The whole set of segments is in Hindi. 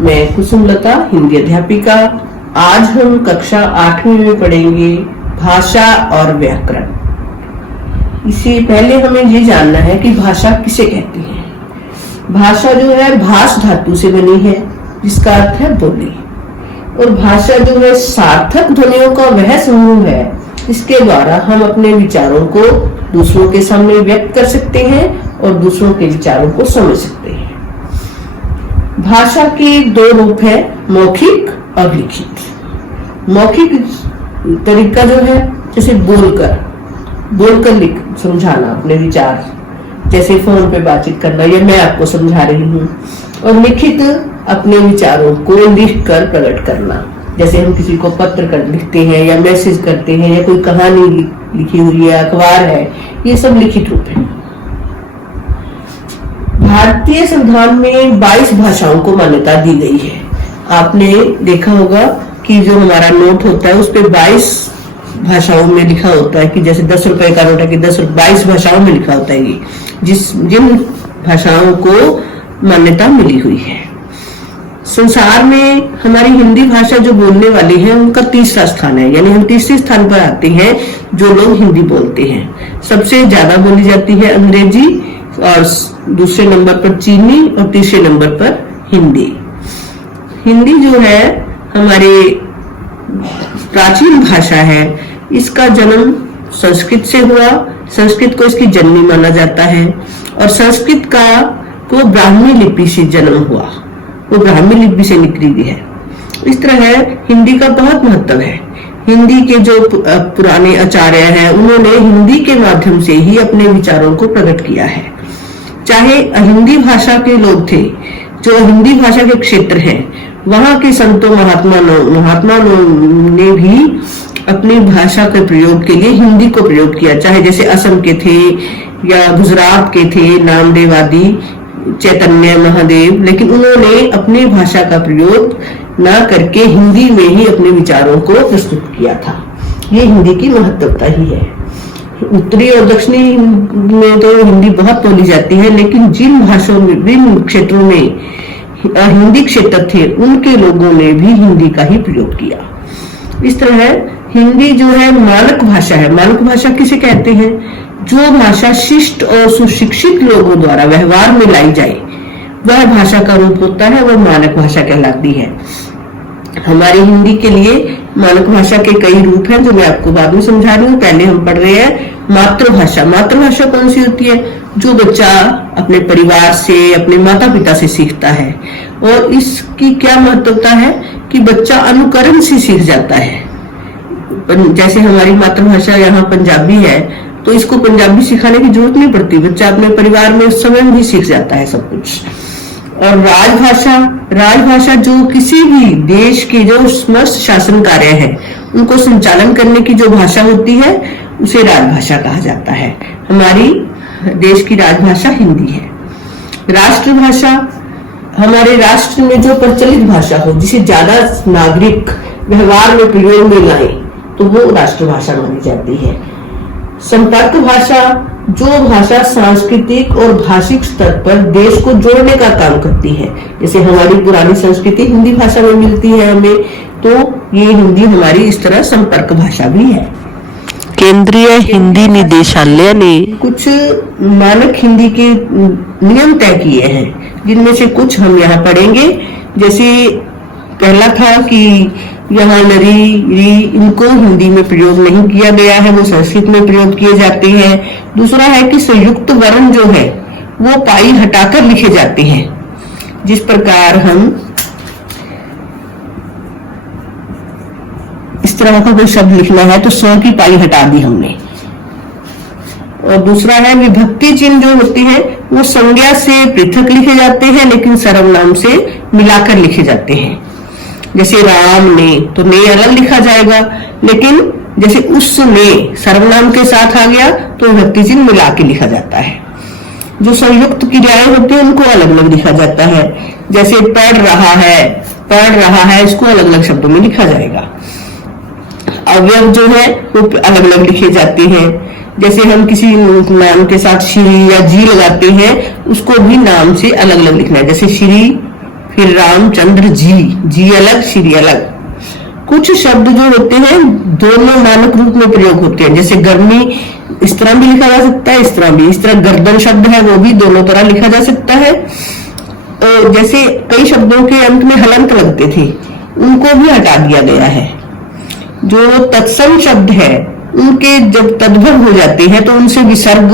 मैं कुसुमलता, हिंदी अध्यापिका। आज हम कक्षा 8वीं में पढ़ेंगे भाषा और व्याकरण। इससे पहले हमें ये जानना है कि भाषा किसे कहते हैं। भाषा जो है भाष धातु से बनी है, जिसका अर्थ है बोली। और भाषा जो है सार्थक ध्वनियों का वह समूह है जिसके द्वारा हम अपने विचारों को दूसरों के सामने व्यक्त कर सकते हैं और दूसरों के विचारों को समझ सकते हैं। भाषा के दो रूप है, मौखिक और लिखित। मौखिक तरीका जो है जैसे बोलकर लिख समझाना अपने विचार, जैसे फोन पे बातचीत करना या मैं आपको समझा रही हूँ। और लिखित अपने विचारों को लिख कर प्रकट करना, जैसे हम किसी को पत्र कर लिखते हैं या मैसेज करते हैं या कोई कहानी लिखी हुई है, अखबार है, ये सब लिखित रूप है। भारतीय संविधान में 22 भाषाओं को मान्यता दी गई है। आपने देखा होगा कि जो हमारा नोट होता है उस पे 22 भाषाओं में लिखा होता है, कि जैसे 10 रुपए का नोट है कि 22 भाषाओं में लिखा होता है। ये जिन भाषाओं को मान्यता मिली हुई है। संसार में हमारी हिंदी भाषा जो बोलने वाली है उनका तीसरा स्थान है, यानी हम तीसरे स्थान पर आते हैं जो लोग हिंदी बोलते हैं। सबसे ज्यादा बोली जाती है अंग्रेजी, और दूसरे नंबर पर चीनी और तीसरे नंबर पर हिंदी। हिंदी जो है हमारी प्राचीन भाषा है। इसका जन्म संस्कृत से हुआ। संस्कृत को इसकी जननी माना जाता है और संस्कृत को ब्राह्मी लिपि से जन्म हुआ, वो ब्राह्मी लिपि से निकली है। इस तरह हिंदी का बहुत महत्व है। हिंदी के जो पुराने आचार्य हैं उन्होंने हिंदी के माध्यम से ही अपने विचारों को प्रकट किया है। चाहे हिंदी भाषा के लोग थे, जो हिंदी भाषा के क्षेत्र हैं, वहां के संतों महात्मा ने भी अपनी भाषा के प्रयोग के लिए हिंदी को प्रयोग किया। चाहे जैसे असम के थे या गुजरात के थे नामदेव आदि, चैतन्य महादेव, लेकिन उन्होंने अपनी भाषा का प्रयोग न करके हिंदी में ही अपने विचारों को प्रस्तुत किया था। ये हिंदी की महत्वता ही है। उत्तरी और दक्षिणी में तो हिंदी बहुत बोली जाती है, लेकिन जिन भाषाओं में, विभिन्न क्षेत्रों में हिंदी क्षेत्र थे, उनके लोगों ने भी हिंदी का ही प्रयोग किया। इस तरह हिंदी जो है मानक भाषा है। मानक भाषा किसे कहते हैं? जो भाषा शिष्ट और सुशिक्षित लोगों द्वारा व्यवहार में लाई जाए वह भाषा का रूप होता है, वह मानक भाषा कहलाती है। हमारी हिंदी के लिए मानक भाषा के कई रूप हैं जो मैं आपको बाद में समझा रही हूँ। पहले हम पढ़ रहे हैं मातृभाषा। मातृभाषा कौन सी होती है? जो बच्चा अपने परिवार से, अपने माता पिता से सीखता है। और इसकी क्या महत्वता है कि बच्चा अनुकरण से सीख जाता है। जैसे हमारी मातृभाषा यहाँ पंजाबी है, तो इसको पंजाबी सिखाने की जरूरत नहीं पड़ती, बच्चा अपने परिवार में स्वयं ही सीख जाता है सब कुछ। और राजभाषा जो किसी भी देश के जो समस्त शासन कार्य है उनको संचालन करने की जो भाषा होती है उसे राजभाषा कहा जाता है। हमारी देश की राजभाषा हिंदी है। राष्ट्रभाषा हमारे राष्ट्र में जो प्रचलित भाषा हो, जिसे ज्यादा नागरिक व्यवहार में प्रयोग में लाए, तो वो राष्ट्रभाषा मानी जाती है। संपर्क भाषा जो भाषा सांस्कृतिक और भाषिक स्तर पर देश को जोड़ने का काम करती है, जैसे हमारी पुरानी संस्कृति हिंदी भाषा में मिलती है हमें, तो ये हिंदी हमारी इस तरह संपर्क भाषा भी है। केंद्रीय हिंदी निदेशालय ने कुछ मानक हिंदी के नियम तय किए हैं, जिनमें से कुछ हम यहाँ पढ़ेंगे। जैसे पहला था कि यहाँ नरी री इनको हिंदी में प्रयोग नहीं किया गया है, वो संस्कृत में प्रयोग किए जाते हैं। दूसरा है कि संयुक्त वर्ण जो है वो पाई हटाकर लिखे जाते हैं। जिस प्रकार हम इस तरह का कोई शब्द लिखना है तो स की पाई हटा दी हमने। और दूसरा है विभक्ति चिन्ह जो होते हैं वो संज्ञा से पृथक लिखे जाते हैं, लेकिन सर्वनाम से मिलाकर लिखे जाते हैं। जैसे राम ने, तो ने अलग लिखा जाएगा, लेकिन जैसे उसने सर्वनाम के साथ आ गया तो विभक्ति चिन्ह मिला के लिखा जाता है। जो संयुक्त क्रियाएं होती हैं उनको अलग अलग लिखा जाता है। जैसे पढ़ रहा है, इसको अलग अलग शब्दों में लिखा जाएगा। अवयव जो है वो अलग अलग लिखे जाते हैं। जैसे हम किसी नाम के साथ श्री या जी लगाते हैं, उसको भी नाम से अलग अलग लिखना है। जैसे श्री फिर रामचंद्र जी, जी अलग श्री अलग। कुछ शब्द जो होते हैं दोनों मानक रूप में प्रयोग होते हैं, जैसे गर्मी इस तरह भी लिखा जा सकता है, इस तरह भी। इस तरह गर्दन शब्द है वो भी दोनों तरह लिखा जा सकता है। जैसे कई शब्दों के अंत में हलंत लगते थे, उनको भी हटा दिया गया है। जो तत्सम शब्द है उनके जब तद्भव हो जाते हैं तो उनसे विसर्ग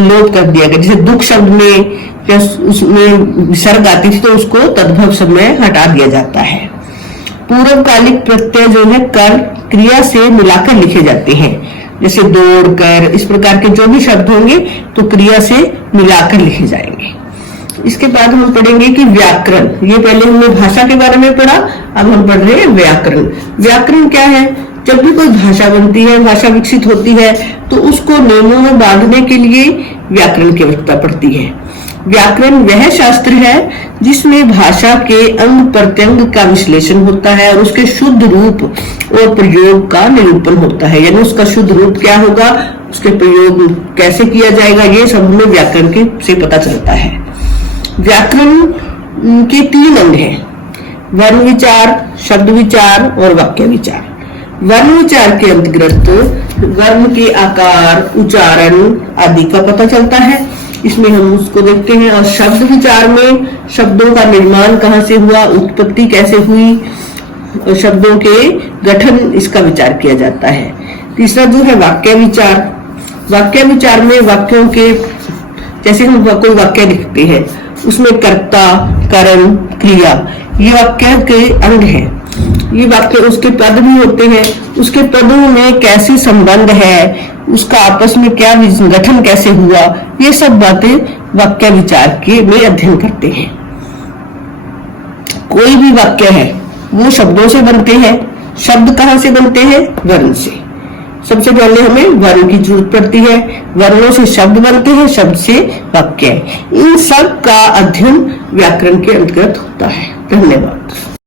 लोप कर दिया गया। जैसे दुख शब्द में उसमें विसर्ग आती थी तो उसको तद्भव शब्द में हटा दिया जाता है। पूर्वकालिक प्रत्यय जो है कर क्रिया से मिलाकर लिखे जाते हैं, जैसे दौड़ कर, इस प्रकार के जो भी शब्द होंगे तो क्रिया से मिलाकर लिखे जाएंगे। इसके बाद हम पढ़ेंगे कि व्याकरण। ये पहले हमने भाषा के बारे में पढ़ा, अब हम पढ़ रहे हैं व्याकरण। व्याकरण क्या है? जब भी कोई भाषा बनती है, भाषा विकसित होती है, तो उसको नियमों में बांधने के लिए व्याकरण की आवश्यकता पड़ती है। व्याकरण वह शास्त्र है जिसमें भाषा के अंग प्रत्यंग का विश्लेषण होता है और उसके शुद्ध रूप और प्रयोग का निरूपण होता है। यानी उसका शुद्ध रूप क्या होगा, उसके प्रयोग कैसे किया जाएगा, ये सब हमें व्याकरण के से पता चलता है। व्याकरण के 3 अंग हैं, वर्ण विचार, शब्द विचार और वाक्य विचार। वर्ण विचार के अंतर्गत वर्ण के आकार, उच्चारण आदि का पता चलता है, इसमें हम उसको देखते हैं। और शब्द विचार में शब्दों का निर्माण कहाँ से हुआ, उत्पत्ति कैसे हुई, शब्दों के गठन, इसका विचार किया जाता है। तीसरा जो है वाक्य विचार। वाक्य विचार में वाक्यों के, जैसे हम कोई वाक्य लिखते हैं उसमें कर्ता, कर्म, क्रिया, ये वाक्य के अंग हैं। ये वाक्य, उसके पद भी होते हैं, उसके पदों में कैसे संबंध है, उसका आपस में क्या गठन कैसे हुआ, ये सब बातें वाक्य विचार के में अध्ययन करते हैं। कोई भी वाक्य है वो शब्दों से बनते हैं। शब्द कहाँ से बनते हैं? वर्ण से। सबसे पहले हमें वर्ण की जरूरत पड़ती है, वर्णों से शब्द बनते हैं, शब्द से वाक्य। इन सब का अध्ययन व्याकरण के अंतर्गत होता है। धन्यवाद।